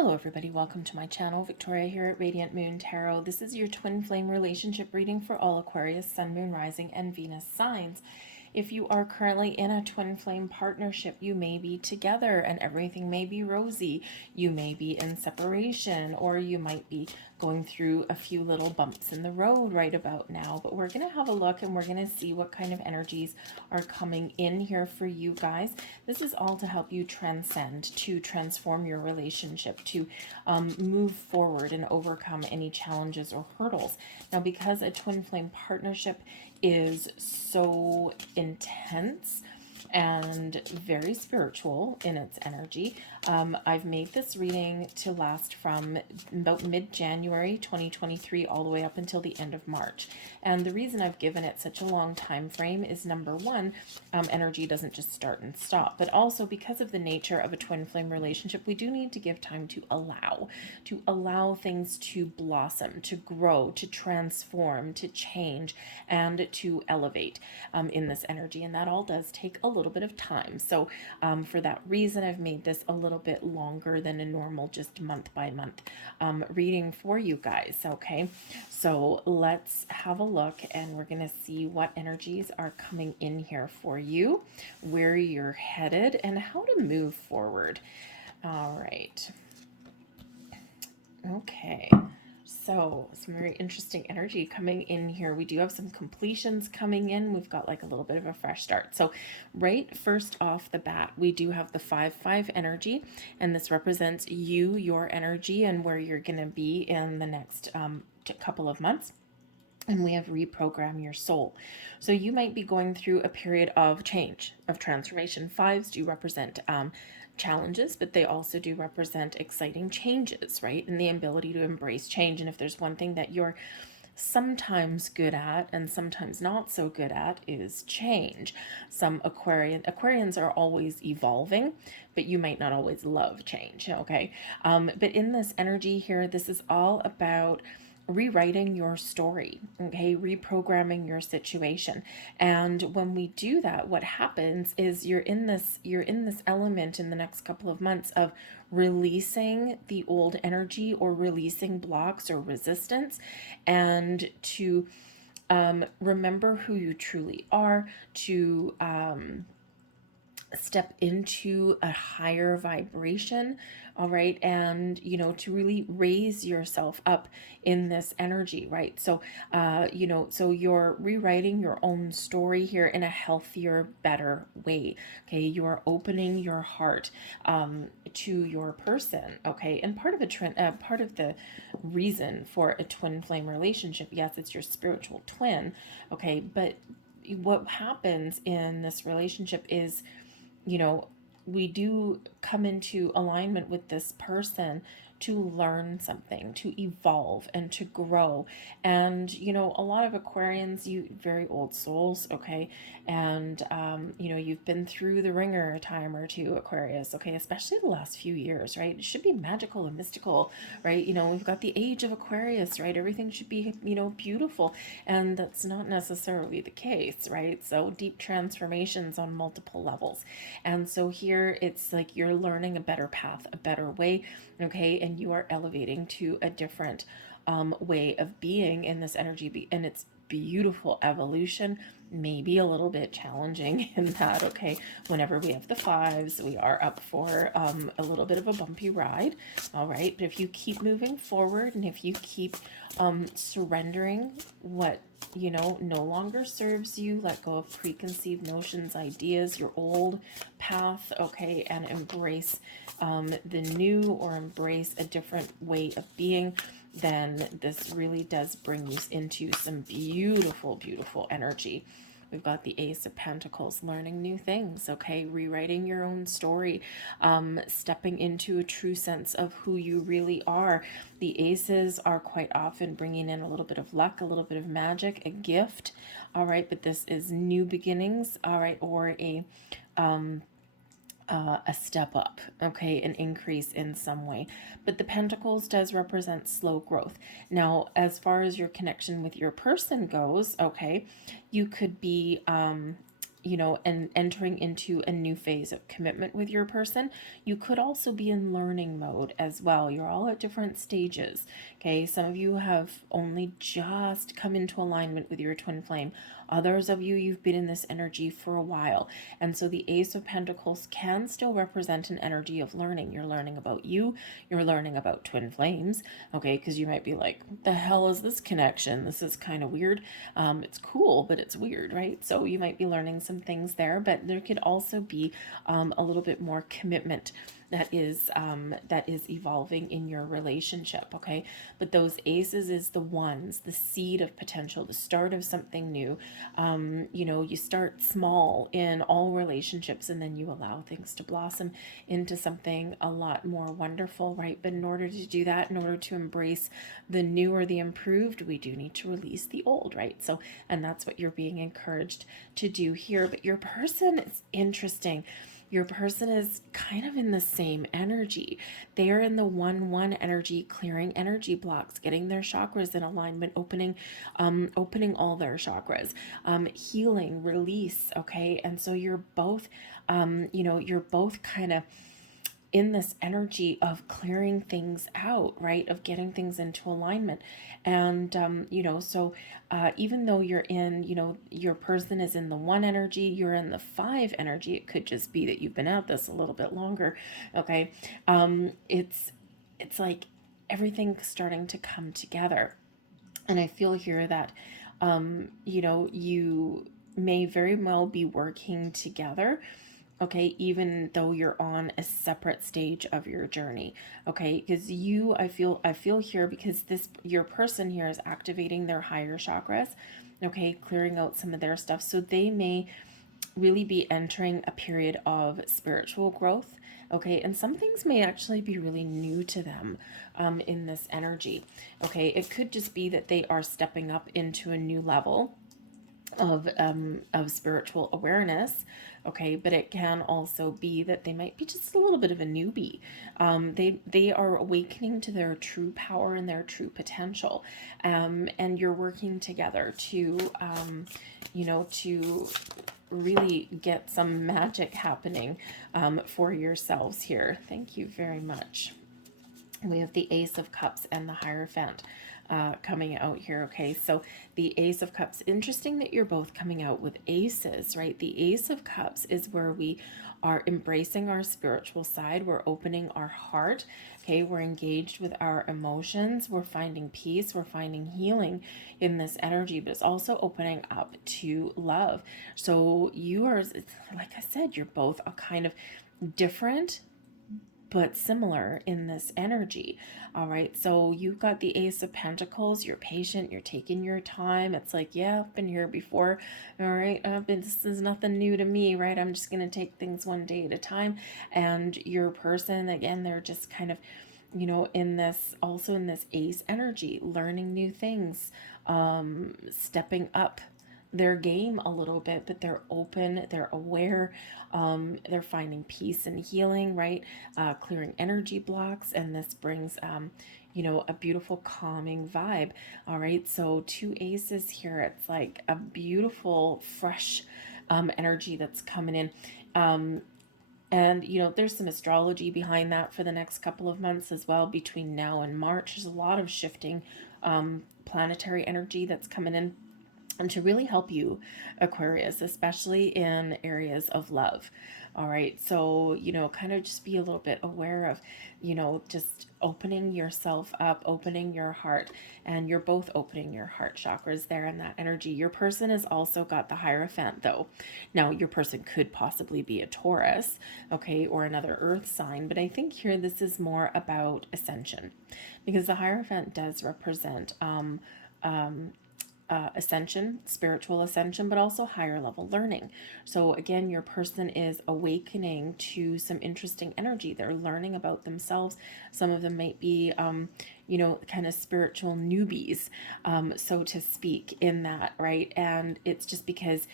Hello everybody, welcome to my channel. Victoria here at Radiant Moon Tarot. This is your twin flame relationship reading for all Aquarius, Sun, Moon, Rising, and Venus signs. If you are currently in a twin flame partnership, you may be together and everything may be rosy. You may be in separation, or you might be going through a few little bumps in the road right about now. But we're going to have a look and we're going to see what kind of energies are coming in here for you guys. This is all to help you transcend, to transform your relationship, to move forward and overcome any challenges or hurdles. Now, because a twin flame partnership is so intense and very spiritual in its energy, I've made this reading to last from about mid-January 2023 all the way up until the end of March. And the reason I've given it such a long time frame is, number one, energy doesn't just start and stop, but also because of the nature of a twin flame relationship, we do need to give time to allow things to blossom, to grow, to transform, to change, and to elevate in this energy. And that all does take a little bit of time. So for that reason, I've made this a little bit longer than a normal just month by month reading for you guys. Okay, so let's have a look and we're going to see what energies are coming in here for you, where you're headed, and how to move forward. All right. Okay. So some very interesting energy coming in here. We do have some completions coming in. We've got like a little bit of a fresh start. So right first off the bat, we do have the 5-5 energy, and this represents you, your energy, and where you're going to be in the next couple of months. And we have reprogram your soul. So you might be going through a period of change, of transformation. Fives do represent challenges, but they also do represent exciting changes, right? And the ability to embrace change. And if there's one thing that you're sometimes good at and sometimes not so good at, is change. Some Aquarians are always evolving, but you might not always love change. Okay. But in this energy here, this is all about rewriting your story, okay, reprogramming your situation. And when we do that, what happens is you're in this element in the next couple of months of releasing the old energy or releasing blocks or resistance, and to remember who you truly are, to step into a higher vibration. All right. And, to really raise yourself up in this energy, right? So, so you're rewriting your own story here in a healthier, better way. Okay. You're opening your heart to your person. Okay. And part of the reason for a twin flame relationship, yes, it's your spiritual twin. Okay. But what happens in this relationship is, we do come into alignment with this person to learn something, to evolve, and to grow. And, a lot of Aquarians, you very old souls, okay? And, you've been through the ringer a time or two, Aquarius, okay? Especially the last few years, right? It should be magical and mystical, right? We've got the age of Aquarius, right? Everything should be, beautiful. And that's not necessarily the case, right? So deep transformations on multiple levels. And so here it's like you're learning a better path, a better way, okay? And you are elevating to a different way of being in this energy, and it's beautiful evolution, maybe a little bit challenging in that, okay? Whenever we have the fives, we are up for a little bit of a bumpy ride, all right? But if you keep moving forward, and if you keep surrendering what no longer serves you, let go of preconceived notions, ideas, your old path, okay, and embrace the new, or embrace a different way of being, then this really does bring you into some beautiful, beautiful energy. We've got the Ace of Pentacles, learning new things, okay? Rewriting your own story, stepping into a true sense of who you really are. The Aces are quite often bringing in a little bit of luck, a little bit of magic, a gift, all right? But this is new beginnings, all right? Or a step up, okay, an increase in some way. But the Pentacles does represent slow growth. Now, as far as your connection with your person goes, okay, you could be and entering into a new phase of commitment with your person. You could also be in learning mode as well. You're all at different stages. Okay, some of you have only just come into alignment with your twin flame. Others of you, you've been in this energy for a while. And so the Ace of Pentacles can still represent an energy of learning. You're learning about you, you're learning about twin flames, okay? Because you might be like, what the hell is this connection? This is kind of weird. It's cool, but it's weird, right? So you might be learning some things there, but there could also be a little bit more commitment that is evolving in your relationship, okay? But those aces is the ones, the seed of potential, the start of something new. You start small in all relationships, and then you allow things to blossom into something a lot more wonderful, right? But in order to do that, in order to embrace the new or the improved, we do need to release the old, right? So, and that's what you're being encouraged to do here. But your person is interesting. Your person is kind of in the same energy. They are in the 1-1 energy, clearing energy blocks, getting their chakras in alignment, opening all their chakras, healing, release. Okay, and so you're both, you're both kind of in this energy of clearing things out, right? Of getting things into alignment. And, even though you're in, your person is in the 1 energy, you're in the 5 energy, it could just be that you've been at this a little bit longer. Okay. It's like everything's starting to come together. And I feel here that, you may very well be working together, okay, even though you're on a separate stage of your journey, okay? Because I feel here, because this, your person here is activating their higher chakras, okay, clearing out some of their stuff, so they may really be entering a period of spiritual growth, okay? And some things may actually be really new to them in this energy, okay? It could just be that they are stepping up into a new level of spiritual awareness, okay? But it can also be that they might be just a little bit of a newbie. They are awakening to their true power and their true potential, and you're working together to to really get some magic happening for yourselves here. Thank you very much. We have the Ace of Cups and the Hierophant coming out here. Okay, so the Ace of Cups, interesting that you're both coming out with aces, right? The Ace of Cups is where we are embracing our spiritual side. We're opening our heart. Okay, we're engaged with our emotions. We're finding peace. We're finding healing in this energy, but it's also opening up to love. So you are, like I said, you're both a kind of different but similar in this energy. All right, so you've got the Ace of Pentacles. You're patient, you're taking your time. It's like, yeah, I've been here before. All right, this is nothing new to me, right? I'm just going to take things one day at a time. And your person, again, they're just kind of, in this, also in this ace energy, learning new things, stepping up their game a little bit, but they're open, they're aware, they're finding peace and healing, right? Clearing energy blocks, and this brings, a beautiful calming vibe. All right, so 2 aces here. It's like a beautiful, fresh energy that's coming in. And there's some astrology behind that for the next couple of months as well. Between now and March, there's a lot of shifting planetary energy that's coming in, and to really help you, Aquarius, especially in areas of love. All right, so kind of just be a little bit aware of just opening yourself up, opening your heart. And you're both opening your heart chakras there in that energy. Your person has also got the Hierophant, though. Now your person could possibly be a Taurus, okay, or another earth sign, but I think here this is more about ascension, because the Hierophant does represent ascension, spiritual ascension, but also higher level learning. So again, your person is awakening to some interesting energy. They're learning about themselves. Some of them might be, kind of spiritual newbies, so to speak, in that, right? And it's just because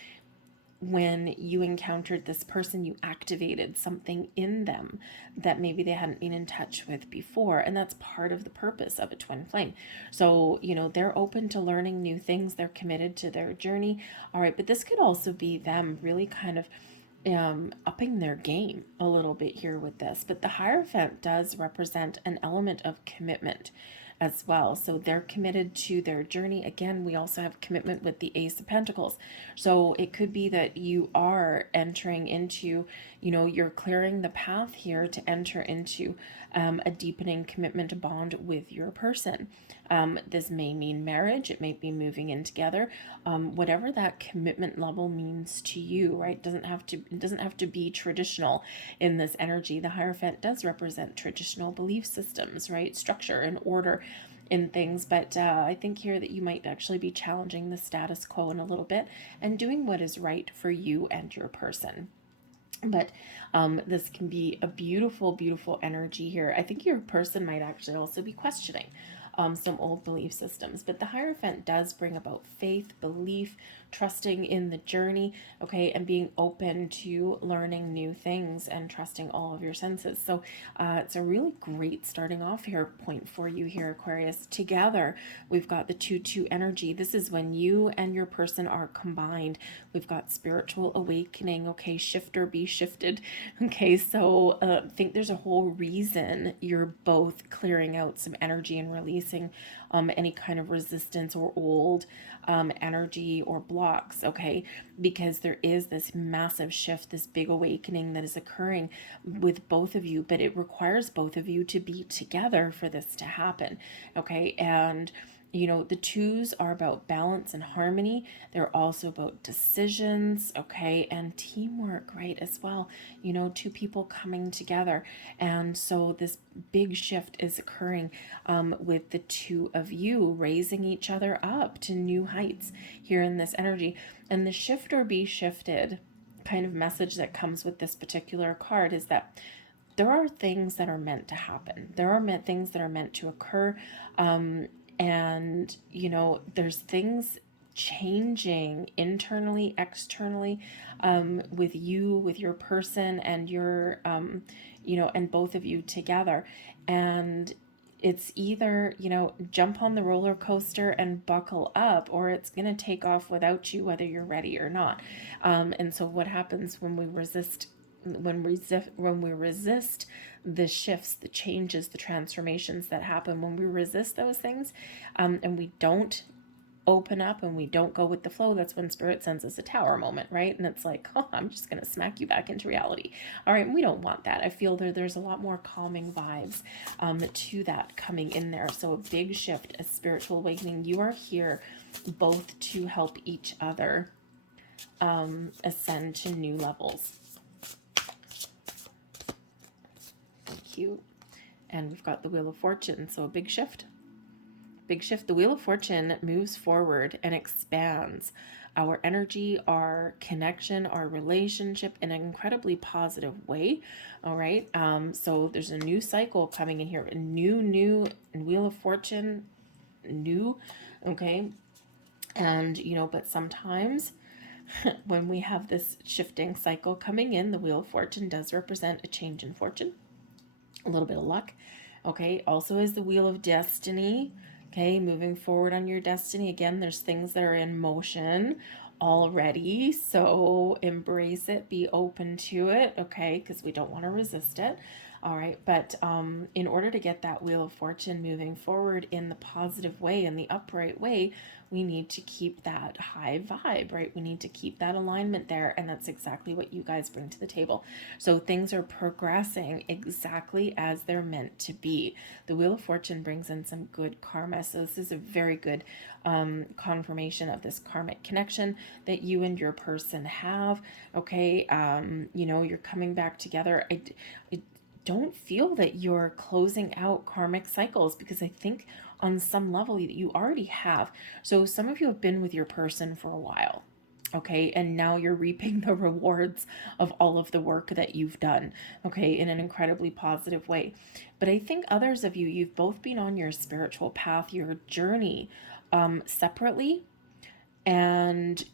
when you encountered this person, you activated something in them that maybe they hadn't been in touch with before. And that's part of the purpose of a twin flame. So, they're open to learning new things, they're committed to their journey. All right, but this could also be them really kind of upping their game a little bit here with this. But the Hierophant does represent an element of commitment as well. So they're committed to their journey. Again, we also have commitment with the Ace of Pentacles. So it could be that you are entering into, you're clearing the path here to enter into a deepening commitment bond with your person. This may mean marriage. It may be moving in together. Whatever that commitment level means to you, right? It doesn't have to be traditional in this energy. The Hierophant does represent traditional belief systems, right? Structure and order in things, but I think here that you might actually be challenging the status quo in a little bit and doing what is right for you and your person. But this can be a beautiful, beautiful energy here. I think your person might actually also be questioning some old belief systems. But the Hierophant does bring about faith, belief, trusting in the journey, okay, and being open to learning new things and trusting all of your senses. So it's a really great starting off here point for you here, Aquarius. Together, we've got the 2-2 energy. This is when you and your person are combined. We've got spiritual awakening, okay, shift or be shifted. Okay, so I think there's a whole reason you're both clearing out some energy and releasing any kind of resistance or old energy or blocks, okay? Because there is this massive shift, this big awakening that is occurring with both of you, but it requires both of you to be together for this to happen, okay? And the 2s are about balance and harmony. They're also about decisions, okay, and teamwork, right, as well. 2 people coming together. And so this big shift is occurring with the 2 of you raising each other up to new heights here in this energy. And the shift or be shifted kind of message that comes with this particular card is that there are things that are meant to happen. There are things that are meant to occur. And there's things changing internally, externally, with you, with your person, and your and both of you together. And it's either jump on the roller coaster and buckle up, or it's going to take off without you, whether you're ready or not. And so what happens when we resist the shifts, the changes, the transformations that happen, when we resist those things, and we don't open up and we don't go with the flow, that's when Spirit sends us a tower moment, right? And it's like, oh, I'm just going to smack you back into reality. All right, we don't want that. I feel there's a lot more calming vibes to that coming in there. So a big shift, a spiritual awakening. You are here both to help each other ascend to new levels. Cute. And we've got the Wheel of Fortune, so a big shift. Big shift. The Wheel of Fortune moves forward and expands our energy, our connection, our relationship in an incredibly positive way. All right. So there's a new cycle coming in here. A new Wheel of Fortune, new. Okay. And, but sometimes when we have this shifting cycle coming in, the Wheel of Fortune does represent a change in fortune, a little bit of luck. Okay. Also is the Wheel of Destiny. Okay, moving forward on your destiny. Again, there's things that are in motion already, so embrace it, be open to it, okay, because we don't want to resist it. All right, but in order to get that Wheel of Fortune moving forward in the positive way, in the upright way, we need to keep that high vibe, right? We need to keep that alignment there, and that's exactly what you guys bring to the table. So things are progressing exactly as they're meant to be. The Wheel of Fortune brings in some good karma, so this is a very good confirmation of this karmic connection that you and your person have. Okay, you're coming back together. I don't feel that you're closing out karmic cycles, because I think on some level you already have. So some of you have been with your person for a while, okay, and now you're reaping the rewards of all of the work that you've done, okay, in an incredibly positive way. But I think others of you, you've both been on your spiritual path, your journey, separately, and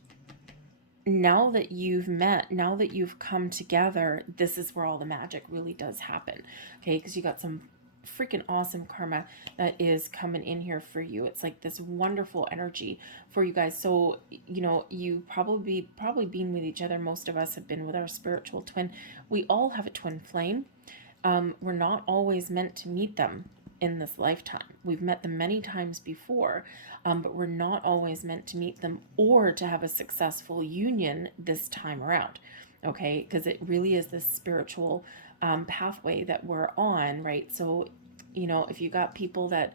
now that you've met, now that you've come together, this is where all the magic really does happen. Okay, because you got some freaking awesome karma that is coming in here for you. It's like this wonderful energy for you guys. So, you probably been with each other. Most of us have been with our spiritual twin. We all have a twin flame. We're not always meant to meet them in this lifetime. We've met them many times before, but we're not always meant to meet them or to have a successful union this time around. Okay, because it really is this spiritual pathway that we're on, right? So, if you got people that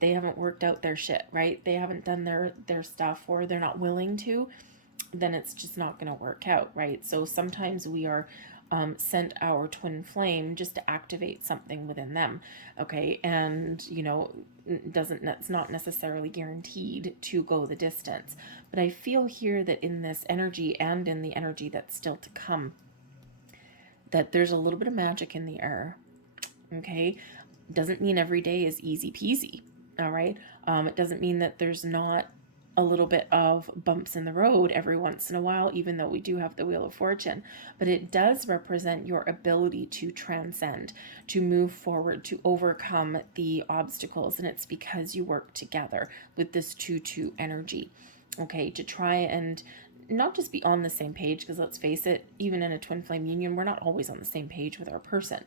they haven't worked out their shit, right? They haven't done their stuff, or they're not willing to, then it's just not going to work out, right? So sometimes we are sent our twin flame just to activate something within them, okay? And it's not necessarily guaranteed to go the distance. But I feel here that in this energy and in the energy that's still to come, that there's a little bit of magic in the air, okay? Doesn't mean every day is easy peasy, all right? It doesn't mean that there's not a little bit of bumps in the road every once in a while, even though we do have the Wheel of Fortune. But it does represent your ability to transcend, to move forward, to overcome the obstacles. And it's because you work together with this 2-2 energy, okay, to try and not just be on the same page, because let's face it, even in a twin flame union, we're not always on the same page with our person.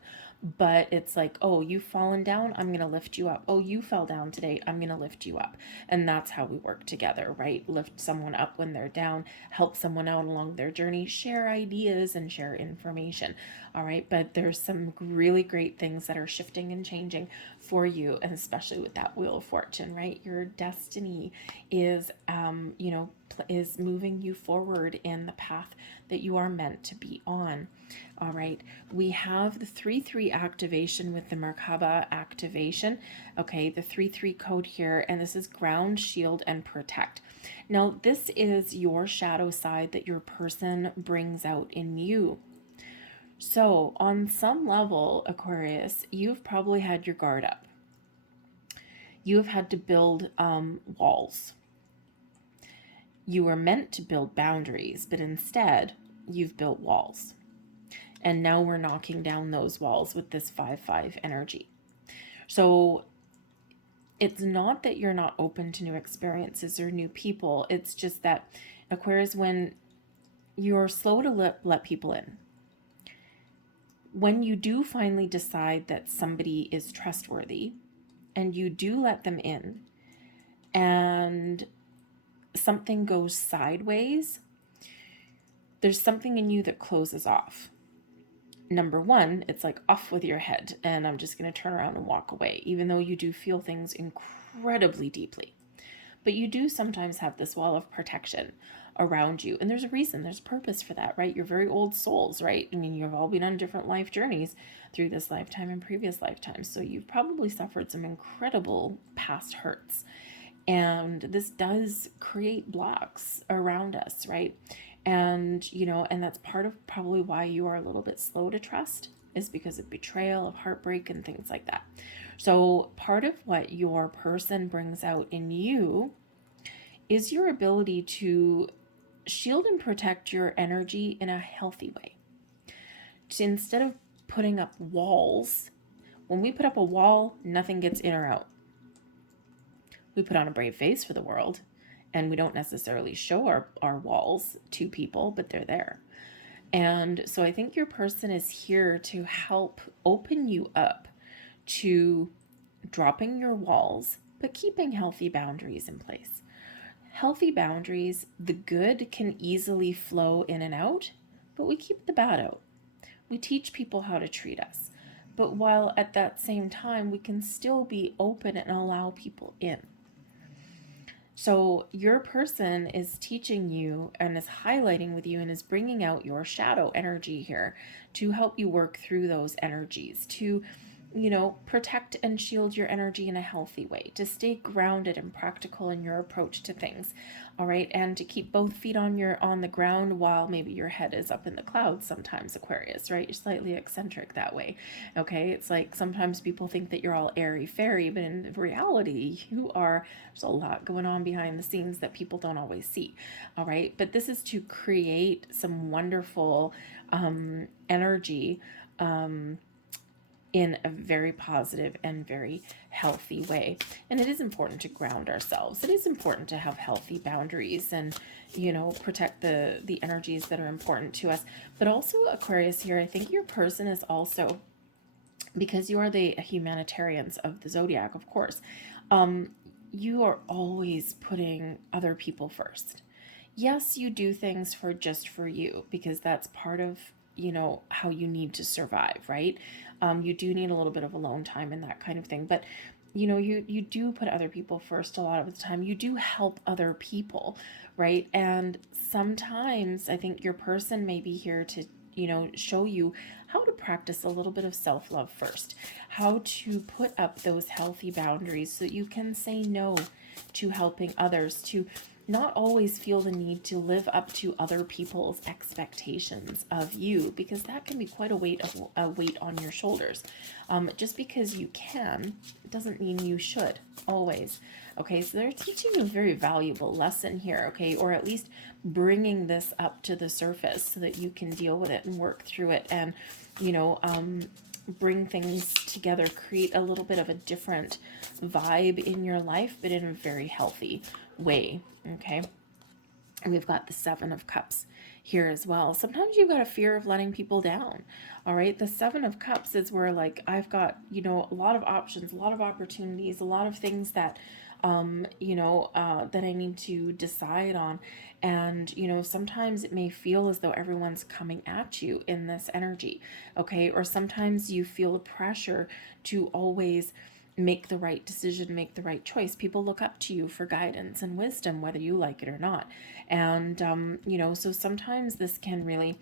But it's like, oh, you've fallen down, I'm going to lift you up. Oh, you fell down today, I'm going to lift you up. And that's how we work together, right? Lift someone up when they're down, help someone out along their journey, share ideas and share information. All right. But there's some really great things that are shifting and changing for you, and especially with that Wheel of Fortune, right? Your destiny is, is moving you forward in the path that you are meant to be on. All right, we have the 3-3 activation with the Merkaba activation. Okay, the 3-3 code here, and this is ground, shield, and protect. Now, this is your shadow side that your person brings out in you. So, on some level, Aquarius, you've probably had your guard up. You have had to build walls. You were meant to build boundaries, but instead, you've built walls. And now we're knocking down those walls with this 5-5 energy. So it's not that you're not open to new experiences or new people. It's just that, Aquarius, when you're slow to let people in, when you do finally decide that somebody is trustworthy and you do let them in and something goes sideways, there's something in you that closes off. Number one, it's like off with your head, and I'm just going to turn around and walk away, even though you do feel things incredibly deeply. But you do sometimes have this wall of protection around you, and there's a reason, there's purpose for that, right? You're very old souls, right? I mean, you've all been on different life journeys through this lifetime and previous lifetimes, so you've probably suffered some incredible past hurts. And this does create blocks around us, right? And, and that's part of probably why you are a little bit slow to trust, is because of betrayal, of heartbreak, and things like that. So part of what your person brings out in you is your ability to shield and protect your energy in a healthy way. Instead of putting up walls, when we put up a wall, nothing gets in or out. We put on a brave face for the world, and we don't necessarily show our walls to people, but they're there. And so I think your person is here to help open you up to dropping your walls, but keeping healthy boundaries in place. Healthy boundaries, the good can easily flow in and out, but we keep the bad out. We teach people how to treat us, but while at that same time, we can still be open and allow people in. So your person is teaching you and is highlighting with you and is bringing out your shadow energy here to help you work through those energies, to, protect and shield your energy in a healthy way, to stay grounded and practical in your approach to things. all right, and to keep both feet on the ground while maybe your head is up in the clouds sometimes, Aquarius, right? You're slightly eccentric that way, okay? It's like sometimes people think that you're all airy fairy, but in reality there's a lot going on behind the scenes that people don't always see, all right? But this is to create some wonderful energy in a very positive and very healthy way. And it is important to ground ourselves. It is important to have healthy boundaries and, protect the energies that are important to us. But also, Aquarius, here, I think your person is also, because you are the humanitarians of the zodiac, of course, you are always putting other people first. Yes, you do things for you, because that's part of, how you need to survive, right? You do need a little bit of alone time and that kind of thing, but you do put other people first a lot of the time. You do help other people, right? And sometimes I think your person may be here to show you how to practice a little bit of self-love first, how to put up those healthy boundaries so you can say no to helping others, to not always feel the need to live up to other people's expectations of you, because that can be quite a weight on your shoulders. Just because you can doesn't mean you should always. Okay, so they're teaching you a very valuable lesson here, okay, or at least bringing this up to the surface so that you can deal with it and work through it, and bring things together, create a little bit of a different vibe in your life, but in a very healthy way. Okay, and we've got the Seven of Cups here as well. Sometimes you've got a fear of letting people down. All right, the Seven of Cups is where, like, I've got a lot of options, a lot of opportunities, a lot of things that that I need to decide on. And, sometimes it may feel as though everyone's coming at you in this energy, okay? Or sometimes you feel the pressure to always make the right decision, make the right choice. People look up to you for guidance and wisdom, whether you like it or not. And, so sometimes this can really,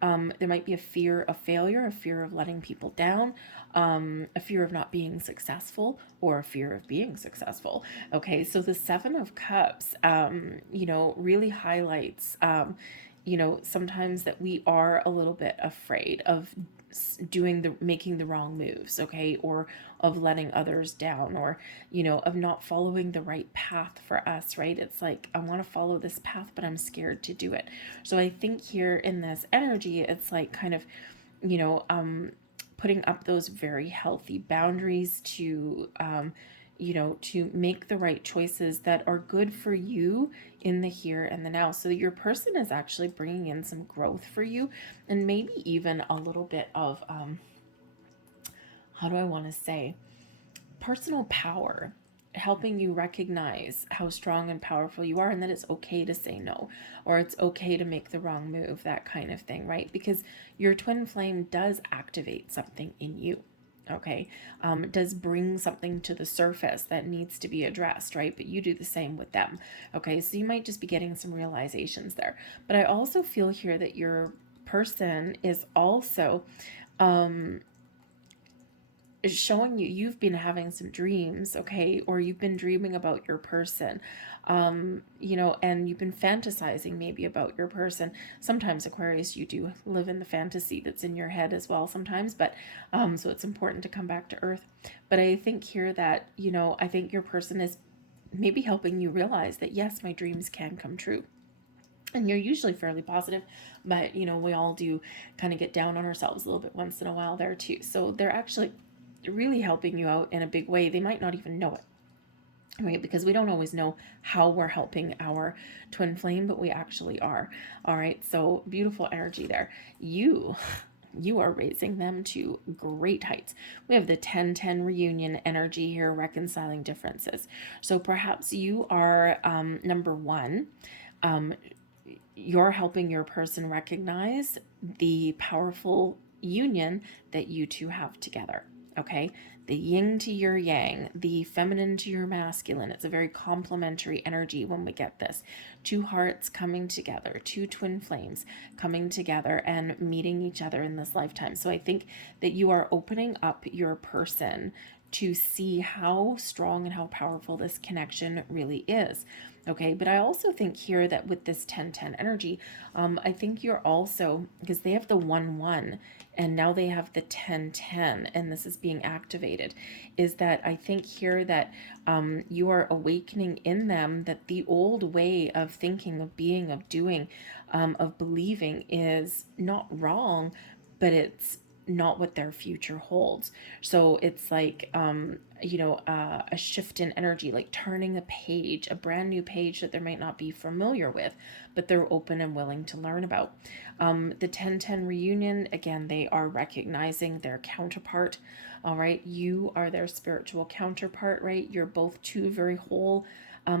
there might be a fear of failure, a fear of letting people down, a fear of not being successful, or a fear of being successful. Okay, so the Seven of Cups, really highlights, sometimes that we are a little bit afraid of making the wrong moves, okay, or of letting others down, or of not following the right path for us, right? It's like, I want to follow this path, but I'm scared to do it. So I think here in this energy, it's like kind of putting up those very healthy boundaries to to make the right choices that are good for you in the here and the now. So your person is actually bringing in some growth for you, and maybe even a little bit of, how do I want to say, personal power, helping you recognize how strong and powerful you are, and that it's okay to say no, or it's okay to make the wrong move, that kind of thing, right? Because your twin flame does activate something in you. Okay, it does bring something to the surface that needs to be addressed, right? But you do the same with them. Okay, so you might just be getting some realizations there. But I also feel here that your person is also showing you've been having some dreams, okay, or you've been dreaming about your person, and you've been fantasizing maybe about your person. Sometimes, Aquarius, you do live in the fantasy that's in your head as well sometimes, but so it's important to come back to earth. But I think here that I think your person is maybe helping you realize that, yes, my dreams can come true. And you're usually fairly positive, but we all do kind of get down on ourselves a little bit once in a while there too. So they're actually really helping you out in a big way. They might not even know it, right? Because we don't always know how we're helping our twin flame, but we actually are. All right, so beautiful energy there. You are raising them to great heights. We have the 10-10 reunion energy here, reconciling differences. So perhaps you are, number one, you're helping your person recognize the powerful union that you two have together. Okay, the yin to your yang, the feminine to your masculine. It's a very complementary energy when we get this. Two hearts coming together, two twin flames coming together and meeting each other in this lifetime. So I think that you are opening up your person to see how strong and how powerful this connection really is. Okay, but I also think here that with this 1010 energy, I think you're also, because they have the 1-1 and now they have the 1010 and this is being activated, is that I think here that you are awakening in them that the old way of thinking, of being, of doing, of believing is not wrong, but it's not what their future holds. So it's like, a shift in energy, like turning a page, a brand new page that they might not be familiar with, but they're open and willing to learn about. The 1010 reunion, again, they are recognizing their counterpart. All right. You are their spiritual counterpart, right? You're both two very whole,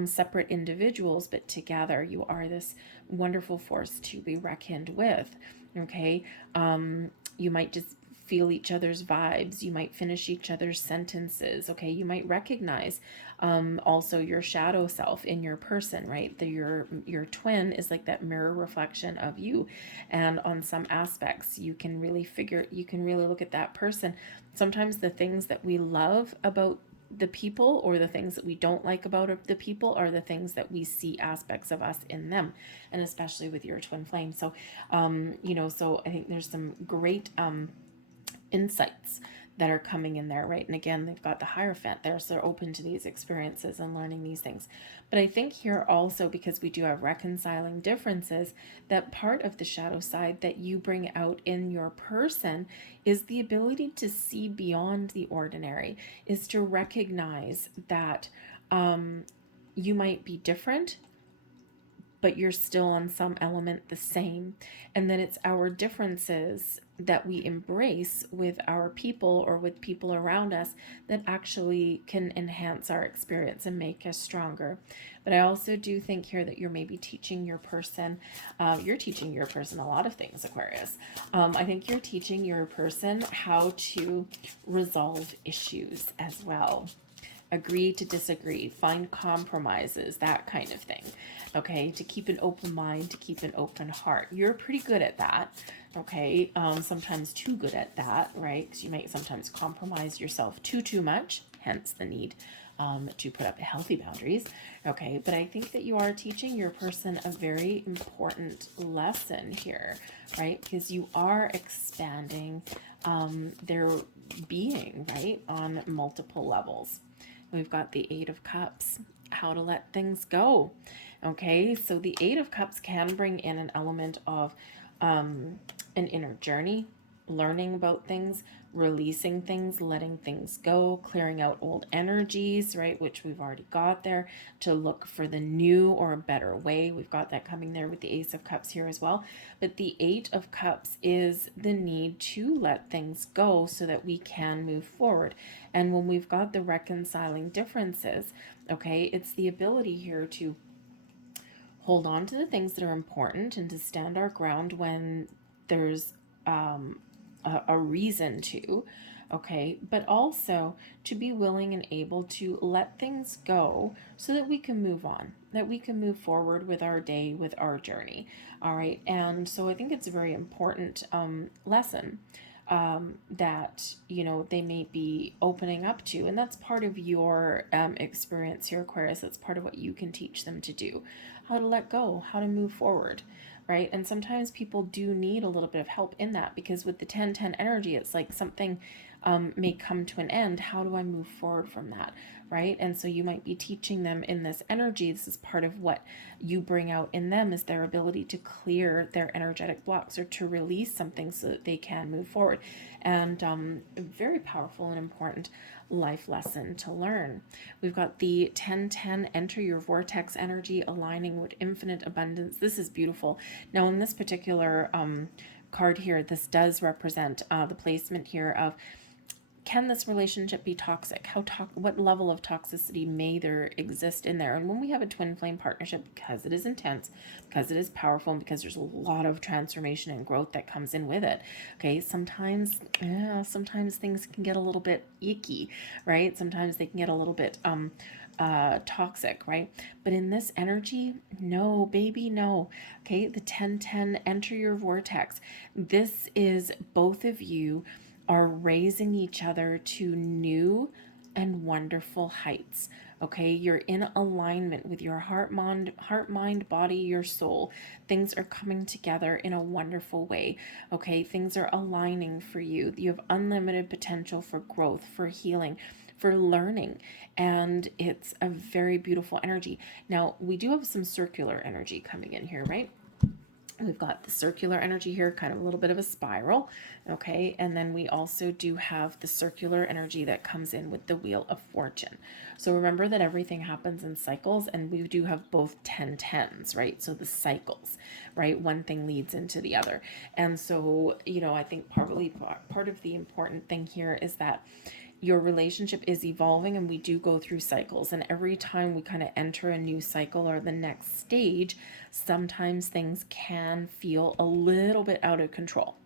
separate individuals, but together you are this wonderful force to be reckoned with. Okay. You might just feel each other's vibes. You might finish each other's sentences. Okay. You might recognize also your shadow self in your person, right? Your twin is like that mirror reflection of you. And on some aspects, you can really look at that person. Sometimes the things that we love about the people or the things that we don't like about the people are the things that we see aspects of us in them, and especially with your twin flame. So so I think there's some great insights that are coming in there, right? And again, they've got the Hierophant there, so they're open to these experiences and learning these things. But I think here also, because we do have reconciling differences, that part of the shadow side that you bring out in your person is the ability to see beyond the ordinary, is to recognize that you might be different, but you're still on some element the same. And then it's our differences that we embrace with our people or with people around us that actually can enhance our experience and make us stronger. But I also do think here that you're maybe teaching your person, you're teaching your person a lot of things, Aquarius. I think you're teaching your person how to resolve issues as well. Agree to disagree, find compromises, that kind of thing. Okay, to keep an open mind, to keep an open heart. You're pretty good at that. Okay, sometimes too good at that, right? Because you might sometimes compromise yourself too much, hence the need to put up healthy boundaries. Okay, but I think that you are teaching your person a very important lesson here, right? Because you are expanding their being, right, on multiple levels. We've got the Eight of Cups, how to let things go. Okay, so the Eight of Cups can bring in an element of an inner journey, learning about things, releasing things, letting things go, clearing out old energies, right, which we've already got there, to look for the new or a better way. We've got that coming there with the Ace of Cups here as well. But the Eight of Cups is the need to let things go so that we can move forward. And when we've got the reconciling differences, okay, it's the ability here to hold on to the things that are important and to stand our ground when there's a reason to, okay, but also to be willing and able to let things go so that we can move on, that we can move forward with our day, with our journey. All right, and so I think it's a very important lesson that they may be opening up to, and that's part of your experience here, Aquarius. That's part of what you can teach them to do, how to let go, how to move forward, right? And sometimes people do need a little bit of help in that, because with the 1010 energy, it's like something may come to an end. How do I move forward from that, right? And so you might be teaching them in this energy. This is part of what you bring out in them, is their ability to clear their energetic blocks or to release something so that they can move forward. And a very powerful and important life lesson to learn. We've got the 1010 enter your vortex energy, aligning with infinite abundance. This is beautiful. Now in this particular card here, this does represent the placement here of, can this relationship be toxic? What level of toxicity may there exist in there? And when we have a twin flame partnership, because it is intense, because it is powerful, and because there's a lot of transformation and growth that comes in with it, okay, sometimes things can get a little bit icky, right? Sometimes they can get a little bit toxic, right? But in this energy, no, baby, no. Okay, the 1010 enter your vortex. This is both of you are raising each other to new and wonderful heights, Okay, you're in alignment with your heart, mind, body, your soul. Things are coming together in a wonderful way. Okay, things are aligning for you. You have unlimited potential for growth, for healing, for learning, and it's a very beautiful energy. Now, we do have some circular energy coming in here, right? We've got the circular energy here, kind of a little bit of a spiral, okay? And then we also do have the circular energy that comes in with the Wheel of Fortune. So remember that everything happens in cycles, and we do have both 10-10s, right? So the cycles, right? One thing leads into the other. And so, I think probably part of the important thing here is that your relationship is evolving, and we do go through cycles, and every time we kind of enter a new cycle or the next stage, sometimes things can feel a little bit out of control.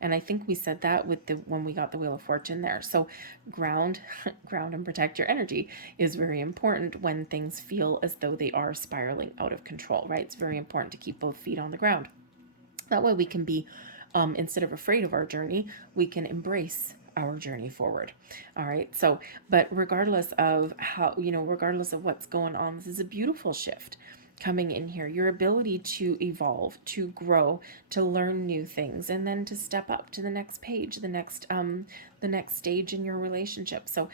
And I think we said that with the when we got the Wheel of Fortune there. So ground ground and protect your energy is very important when things feel as though they are spiraling out of control, right? It's very important to keep both feet on the ground. That way we can be, instead of afraid of our journey, we can embrace our journey forward. All right. So, but regardless of regardless of what's going on, this is a beautiful shift coming in here. Your ability to evolve, to grow, to learn new things, and then to step up to the next page, the next stage in your relationship. So,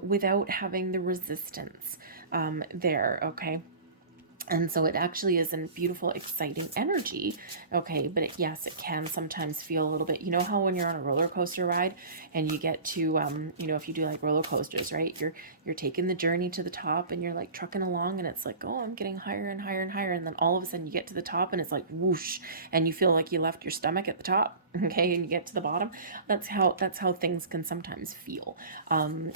without having the resistance, there. Okay. And so it actually is a beautiful, exciting energy. Okay, but yes, it can sometimes feel a little bit, how when you're on a roller coaster ride and you get to, if you do like roller coasters, right? You're taking the journey to the top, and you're like trucking along, and it's like, oh, I'm getting higher and higher and higher. And then all of a sudden you get to the top, and it's like whoosh, and you feel like you left your stomach at the top. Okay, and you get to the bottom. That's how things can sometimes feel. So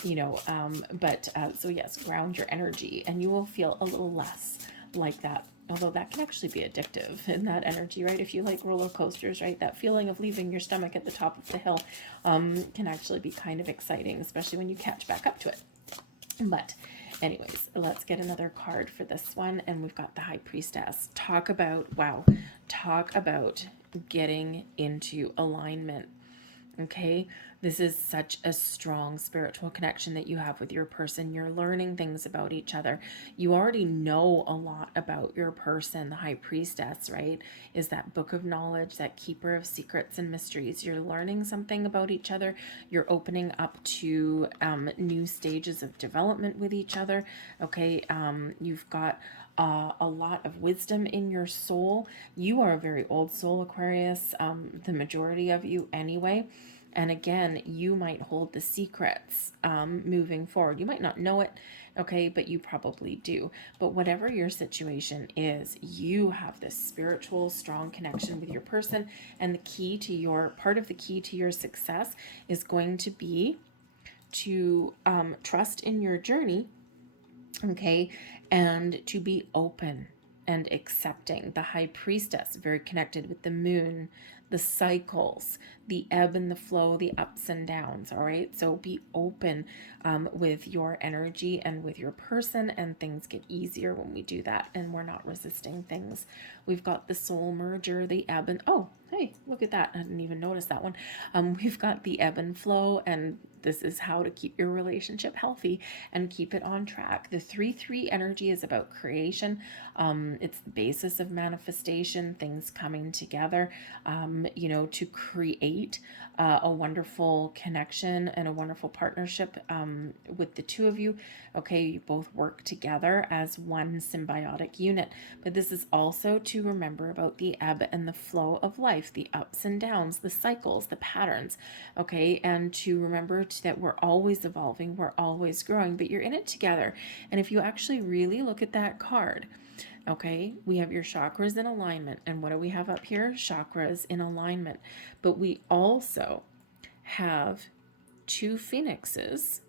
yes, ground your energy, and you will feel a little less like that, although that can actually be addictive in that energy, right? If you like roller coasters, right, that feeling of leaving your stomach at the top of the hill can actually be kind of exciting, especially when you catch back up to it. But anyways, let's get another card for this one. And we've got the High Priestess. Talk about getting into alignment. Okay, this is such a strong spiritual connection that you have with your person. You're learning things about each other. You already know a lot about your person. The High Priestess, right, is that book of knowledge, that keeper of secrets and mysteries. You're learning something about each other. You're opening up to new stages of development with each other. Okay, you've got a lot of wisdom in your soul. You are a very old soul, Aquarius, the majority of you anyway. And again, you might hold the secrets moving forward. You might not know it, okay, but you probably do. But whatever your situation is, you have this spiritual, strong connection with your person. And part of the key to your success is going to be to trust in your journey, okay, and to be open and accepting. The High Priestess, very connected with the moon, the cycles, the ebb and the flow, the ups and downs. All right, so be open with your energy and with your person, and things get easier when we do that, and we're not resisting things. We've got the soul merger, the ebb and hey, look at that, I didn't even notice that one. We've got the ebb and flow, and this is how to keep your relationship healthy and keep it on track. The 3-3 energy is about creation. It's the basis of manifestation, things coming together, to create a wonderful connection and a wonderful partnership with the two of you. Okay, you both work together as one symbiotic unit. But this is also to remember about the ebb and the flow of life, the ups and downs, the cycles, the patterns. Okay, and to remember that we're always evolving, we're always growing, but you're in it together. And if you actually really look at that card, okay, we have your chakras in alignment. And what do we have up here? Chakras in alignment. But we also have two phoenixes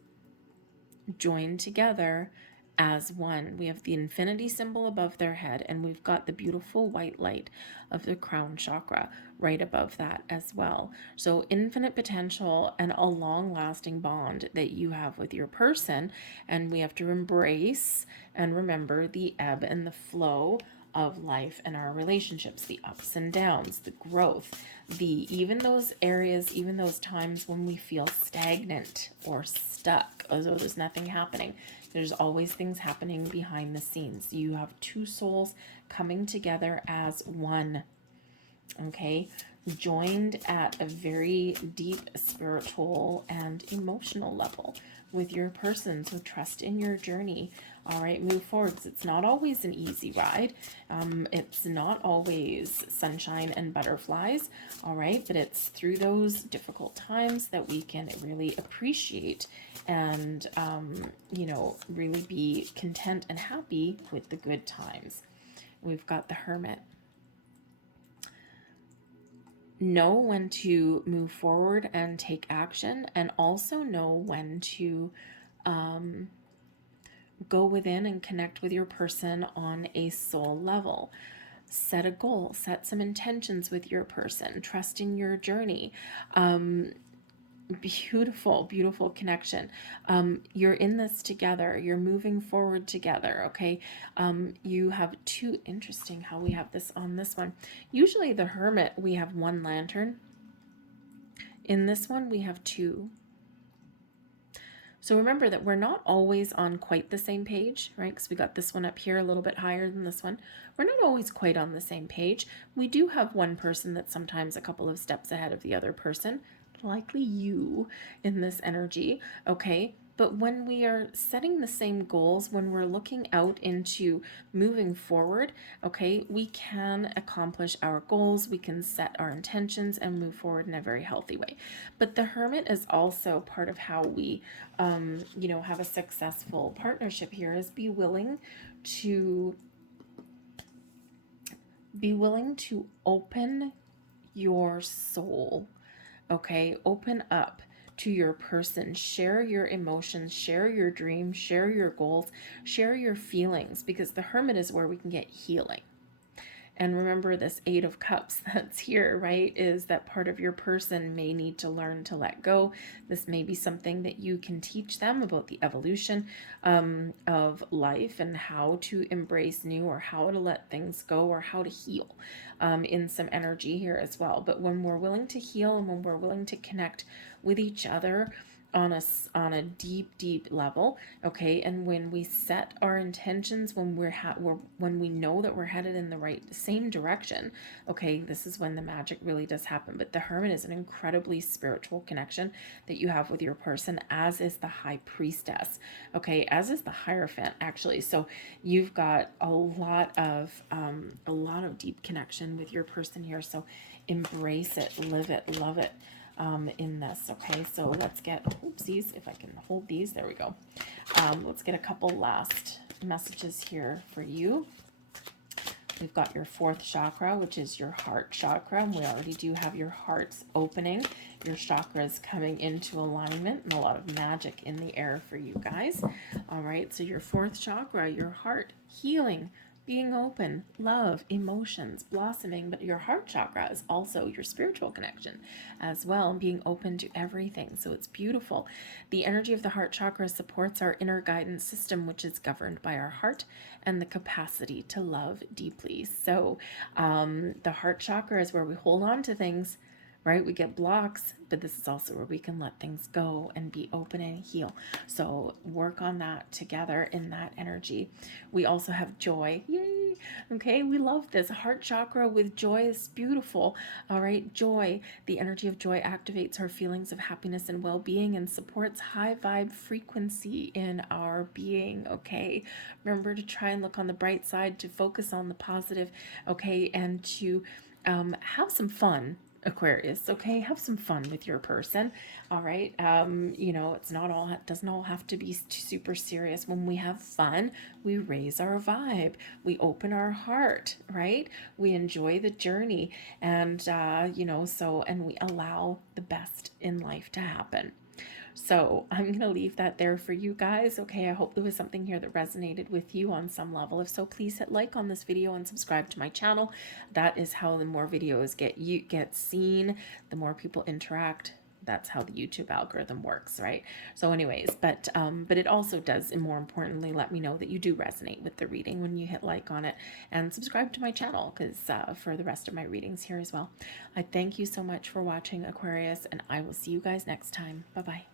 joined together as one. We have the infinity symbol above their head, and we've got the beautiful white light of the crown chakra right above that as well. So infinite potential and a long-lasting bond that you have with your person, and we have to embrace and remember the ebb and the flow of life and our relationships, the ups and downs, the growth, even those areas, even those times when we feel stagnant or stuck, as though there's nothing happening. There's always things happening behind the scenes. You have two souls coming together as one, okay? Joined at a very deep spiritual and emotional level with your person. So trust in your journey. All right, move forward. It's not always an easy ride. It's not always sunshine and butterflies. All right, but it's through those difficult times that we can really appreciate and, you know, really be content and happy with the good times. We've got the Hermit. Know when to move forward and take action, and also know when to go within and connect with your person on a soul level. Set a goal, set some intentions with your person, trust in your journey. Beautiful, beautiful connection. You're in this together. You're moving forward together, okay? You have two, interesting how we have this on this one. Usually the Hermit, we have one lantern. In this one, we have two. So remember that we're not always on quite the same page, right? Because we got this one up here a little bit higher than this one. We're not always quite on the same page. We do have one person that's sometimes a couple of steps ahead of the other person, likely you in this energy, okay? But when we are setting the same goals, when we're looking out into moving forward, okay, we can accomplish our goals, we can set our intentions and move forward in a very healthy way. But the Hermit is also part of how we, you know, have a successful partnership here, is be willing to open your soul. Okay, open up to your person, share your emotions, share your dreams, share your goals, share your feelings, because the Hermit is where we can get healing. And remember, this Eight of Cups that's here, right, is that part of your person may need to learn to let go. This may be something that you can teach them about the evolution of life and how to embrace new, or how to let things go, or how to heal in some energy here as well. But when we're willing to heal and when we're willing to connect with each other on a deep level, okay, and when we set our intentions, when when we know that we're headed in the same direction, okay, this is when the magic really does happen. But the Hermit is an incredibly spiritual connection that you have with your person, as is the High Priestess, okay, as is the Hierophant, actually. So you've got a lot of deep connection with your person here. So embrace it, live it, love it in this. Okay, so let's get, oopsies, if I can hold these, there we go. Let's get a couple last messages here for you. We've got your fourth chakra, which is your heart chakra, and we already do have your hearts opening, your chakras coming into alignment, and a lot of magic in the air for you guys. All right, so your fourth chakra, your heart, healing, being open, love, emotions, blossoming. But your heart chakra is also your spiritual connection as well, being open to everything. So it's beautiful. The energy of the heart chakra supports our inner guidance system, which is governed by our heart and the capacity to love deeply. So the heart chakra is where we hold on to things, right? We get blocks, but this is also where we can let things go and be open and heal. So work on that together in that energy. We also have joy. Yay! Okay, we love this. Heart chakra with joy is beautiful. All right, joy. The energy of joy activates our feelings of happiness and well-being and supports high vibe frequency in our being. Okay, remember to try and look on the bright side, to focus on the positive, okay, and to have some fun, Aquarius. Okay, have some fun with your person. All right, you know, it doesn't all have to be super serious. When we have fun, we raise our vibe, we open our heart, right? We enjoy the journey, and you know, and we allow the best in life to happen. So I'm going to leave that there for you guys. Okay, I hope there was something here that resonated with you on some level. If so, please hit like on this video and subscribe to my channel. That is how the more videos get seen, the more people interact, that's how the YouTube algorithm works, right? So anyways, but it also does, and more importantly, let me know that you do resonate with the reading when you hit like on it, and subscribe to my channel, because for the rest of my readings here as well. I thank you so much for watching, Aquarius, and I will see you guys next time. Bye bye.